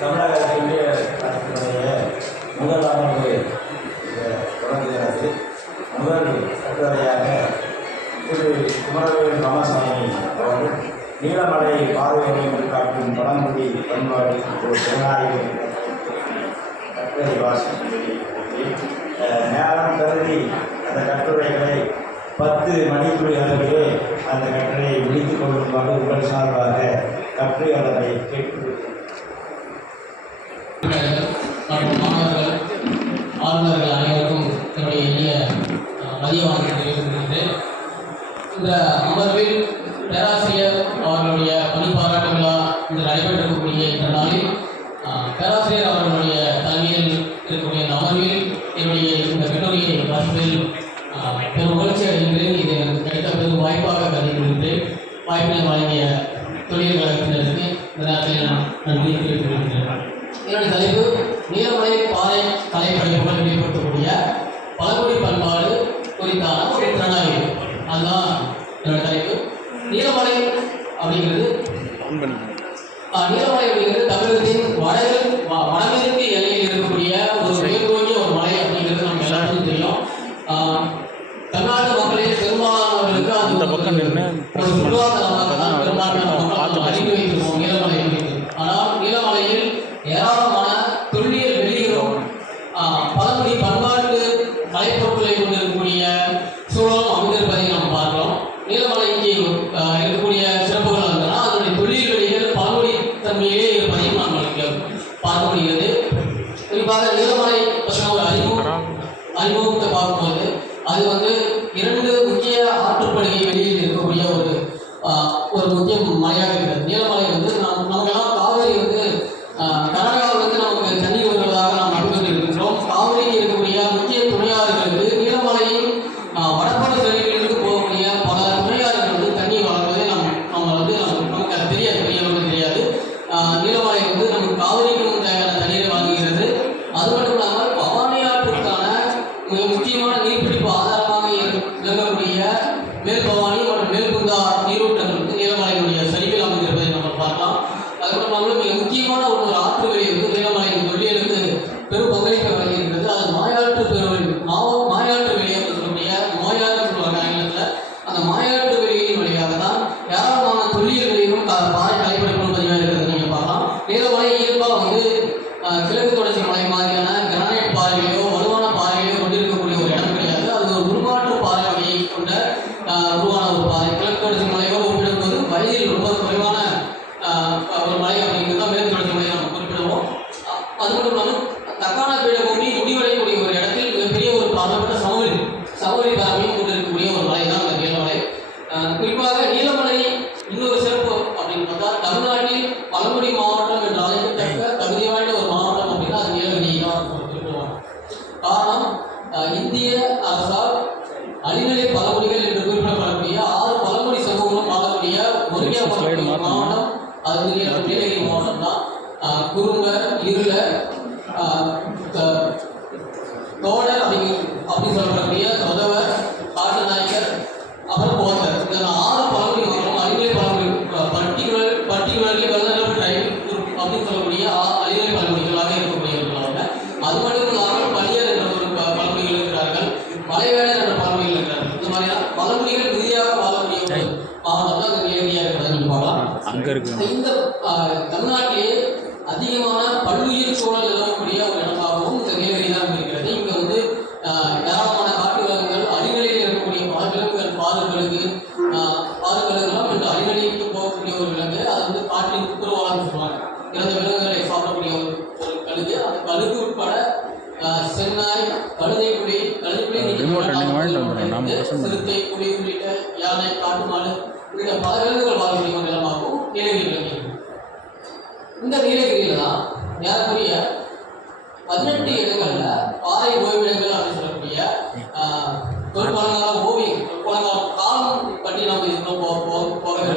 தமிழக கல்வி கழகத்தினுடைய முதல் ஆண்டு தொடங்குகிறது முதல் கட்டுரையாக திரு குமரவேல் ராமசாமி அவர்கள் நீலமலை பார்வையை காட்டும் பழங்குடி பண்பாடு ஒரு ஜனநாயகம் கட்டுரை வாசிக்கும் நேரம் கருதி அந்த கட்டுரைகளை பத்து மணிக்குள் அளவிலே அந்த கட்டுரையை முடித்துக் கொள்ளுமாறு உங்கள் சார்பாக கட்டுரையாளரை கேட்டு ஆளுநர்கள் அனைவருக்கும் என்னுடைய எளிய மதிய வணக்கம் தெரிவித்துக் இந்த அமர்வில் அதுதான் என்னோட தலைப்பு. நீலமலை அப்படிங்கிறது நீலமலை அப்படிங்கிறது தமிழகத்தின் வடகில் வடமேற்கு மிக முக்கியமான நீர்பிடிப்பு ஆதாரமாக விளங்கக்கூடிய மேல் பவானி மற்றும் மேல்குந்தா நீரூட்டங்களுக்கு நீலமலையினுடைய சரிவில் அமைந்திருப்பதை நம்ம பார்க்கலாம். அதுக்கப்புறம் நம்மளும் மிக முக்கியமான ஒரு করছি মায়ের குறுங்க இருள தோழர் அப்படி அப்படின்னு சொல்லக்கூடிய இறந்த விலங்குகளை சாப்பிடக்கூடிய ஒரு கழுகு. அந்த கழுகு உட்பட சென்னாய் கழுதைக்குடி கழுதைக்குடி சிறுத்தை குடி உள்ளிட்ட யானை காட்டு மாடு உள்ளிட்ட பல விலங்குகள் வாழக்கூடிய நிலமாகவும் நீலகிரி விலங்கு இந்த நீலகிரியில் தான் ஏறக்குரிய பதினெட்டு இடங்களில் பாறை ஓய்விடங்கள் அப்படின்னு சொல்லக்கூடிய தொழிற்காலங்கால ஓவியம் தொழிற்காலங்கால காலம் பற்றி நம்ம இதுக்குள்ள போக போக போகவே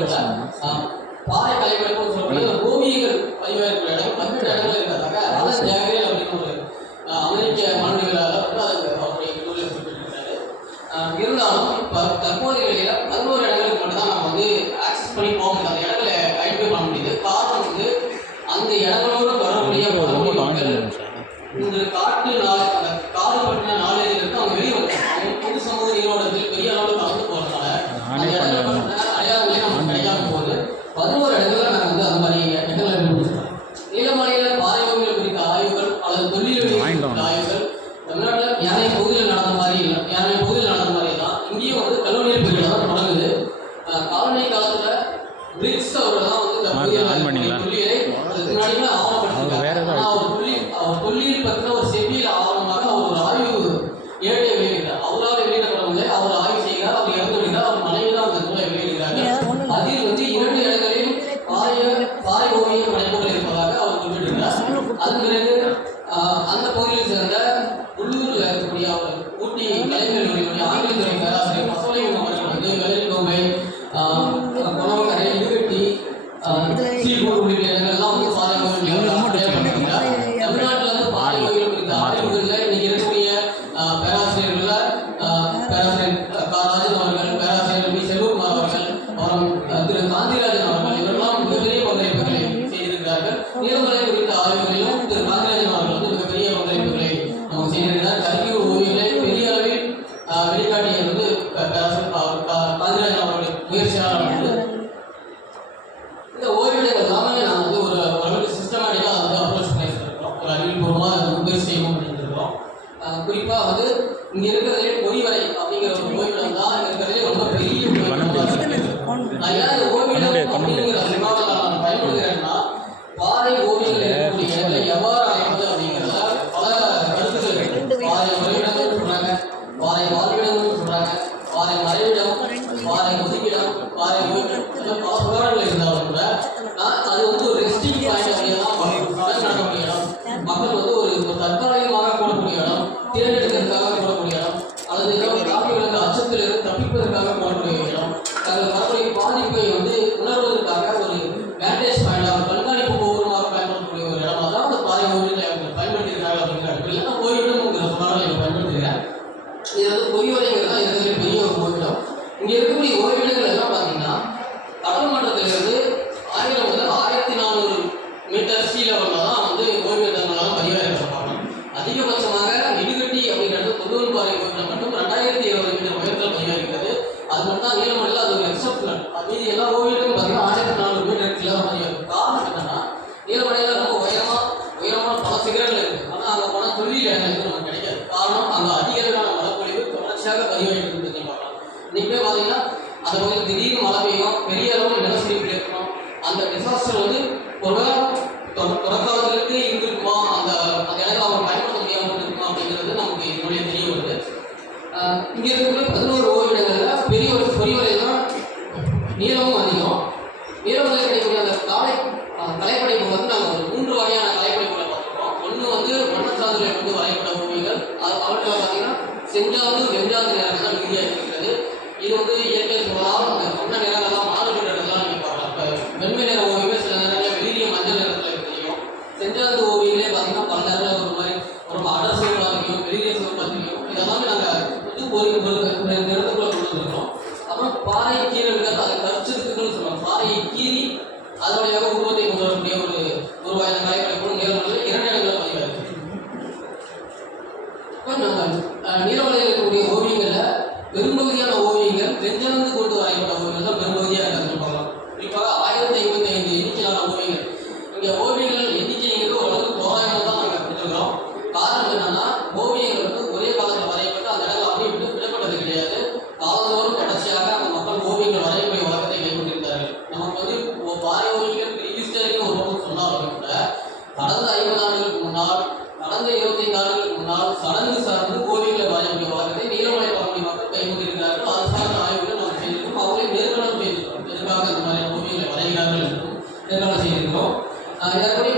குறிப்பாக வந்து இங்கே இருக்கிறதுலே பொய்வரை அப்படிங்கிற ஒரு நோய் தான் இங்கே அது மட்டும் தான் நீளம் இல்லை அது ஒரு எக்ஸப்ஷனல் மீதி எல்லா ஓவியங்களும் பார்த்தீங்கன்னா ஆயிரத்தி நானூறு நாங்கள் நீரவலையில் இருக்கக்கூடிய ஓவியங்களில் பெரும்பகுதியான ஓவியங்கள் பெஞ்சலந்து கொண்டு வரையப்பட்ட ஓவியங்கள் தான் bailar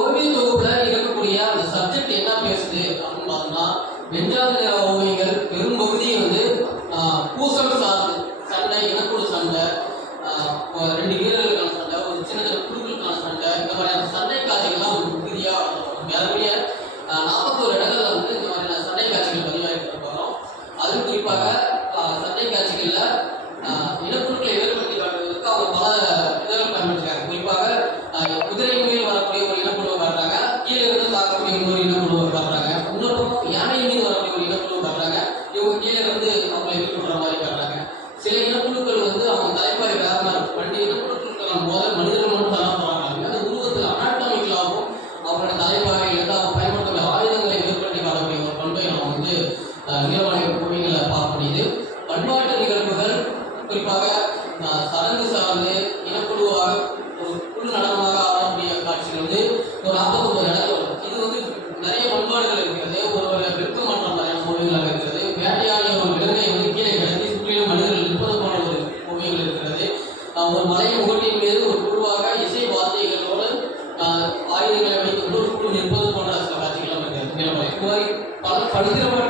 உளவியல் தொகுப்புல இருக்கக்கூடிய அந்த சப்ஜெக்ட் என்ன பேசுது அப்படின்னு பார்த்தோம்னா வெஞ்சாத மலைமுகட்டின் மீது ஒரு குழுவாக இசை வாத்தியங்களோடு ஆயுதங்களை வைத்துக்கொண்டு ஒரு குழு நிற்பது போன்ற சில காட்சிகள் பல கடுதிரமான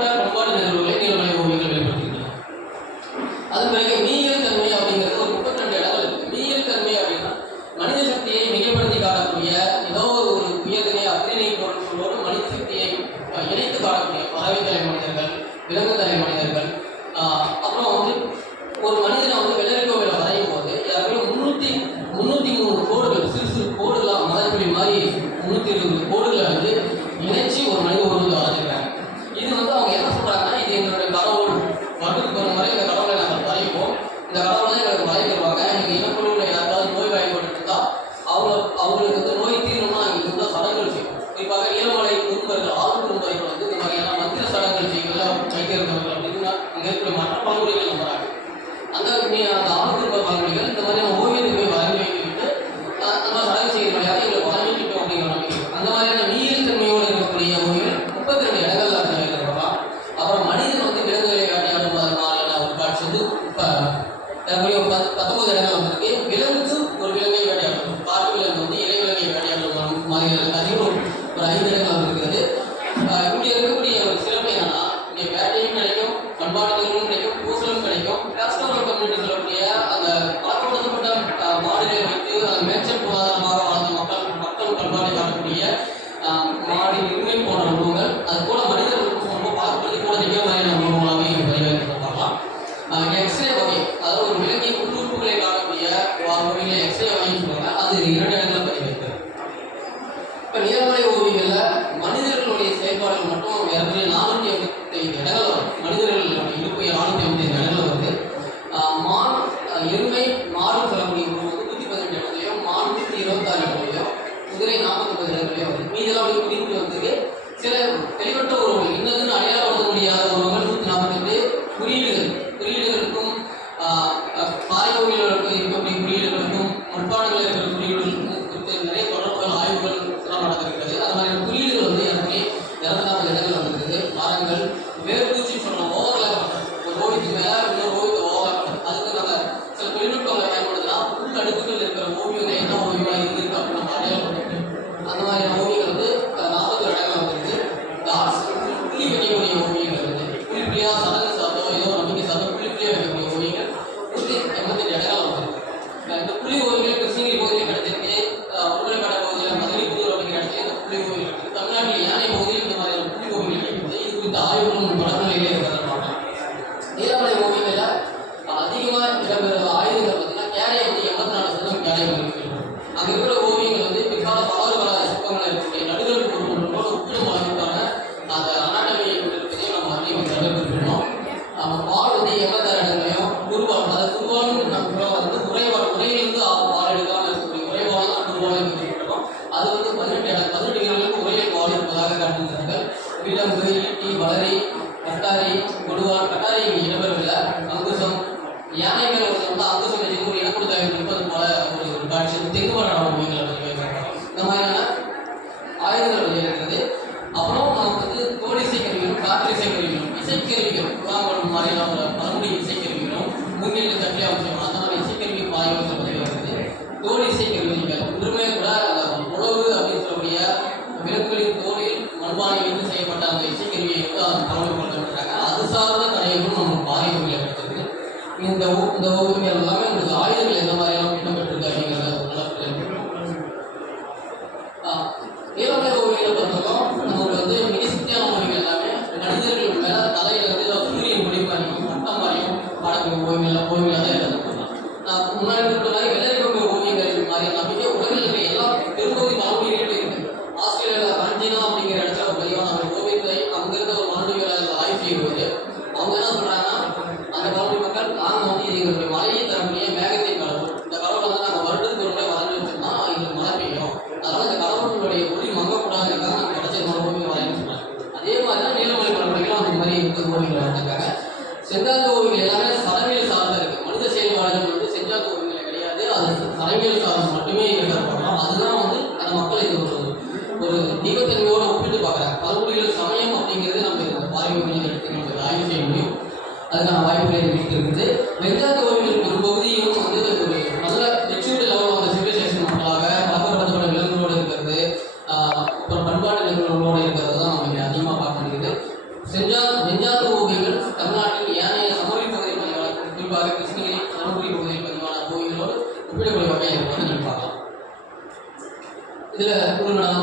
ஆசிரியர்கள் எழுத பதிவிருக்கிறார் ஓவியங்களில் மனிதர்களுடைய செயல்பாடுகள் மட்டும் இடத்துல பாருங்கள். வேலூர் 另外你知 నాకు భూమి భూమి అంతా నాకు ఉన్నాయి தலைமையில் சாதனை மட்டுமே சார் பண்ணலாம் அதுதான் வந்து அந்த மக்களை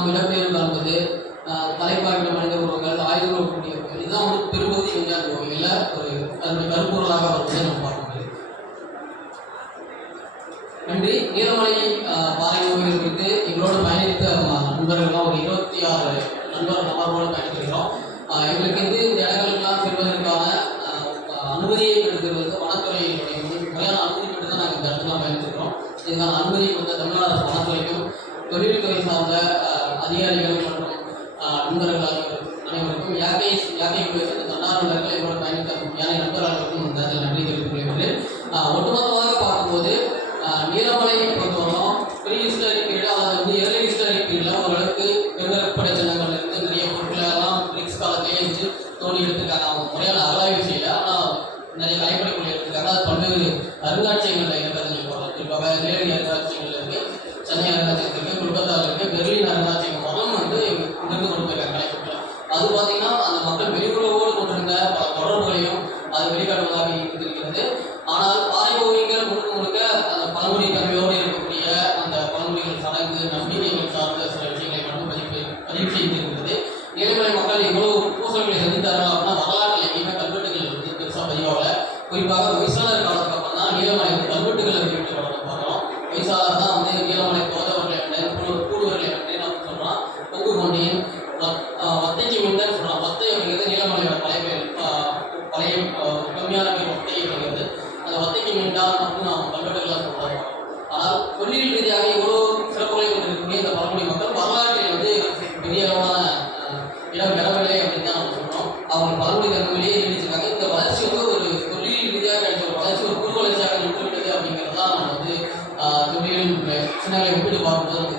நாம் இடம்பெயர்ந்து என்பது தலைப்பாய்விட மனித உருவங்கள் ஆயுத ஒட்டியவர்கள் இதுதான் வந்து பெரும்பகுதி விஞ்ஞான ஓவியில் ஒரு அதனுடைய கருப்பொருளாக வருவதை நம்ம பார்க்க நன்றி. நீலமலை பாறை கோவில் குறித்து எங்களோட பயணித்த நண்பர்கள்லாம் ஒரு இருபத்தி ஆறு நண்பர் நபர்களோடு பயணித்திருக்கிறோம். எங்களுக்கு வந்து இந்த இடங்களுக்கெல்லாம் செல்வதற்கான அனுமதியை பெற்றுக்கிறது வனத்துறையினுடைய முறையான அனுமதி பெற்று தான் நாங்கள் இந்த இடத்துல பயணித்திருக்கிறோம். இதுக்கான அனுமதியை கொடுத்த தமிழ்நாடு வனத்துறைக்கும் தொழில்துறை சார்ந்த அதிகாரிகள் மற்றும் நண்பர்கள் அனைவருக்கும் யாக்கை யாக்கை குழுவில் தன்னார்வலர்கள் எவ்வளவு பயணித்தார்கள் யானை நண்பர்கள் இடம் பெறவில்லை அப்படின்னு தான் நம்ம சொன்னோம் அவங்க பலருடைய கல்வியிலேயே நினைச்சிருக்காங்க இந்த வளர்ச்சி வந்து ஒரு தொழில் ரீதியாக கிடைச்ச ஒரு வளர்ச்சி ஒரு குறு வளர்ச்சியாக விட்டுவிட்டது அப்படிங்கிறது தான் நம்ம வந்து தொழில் சின்னங்களை விட்டு பார்க்கும்போது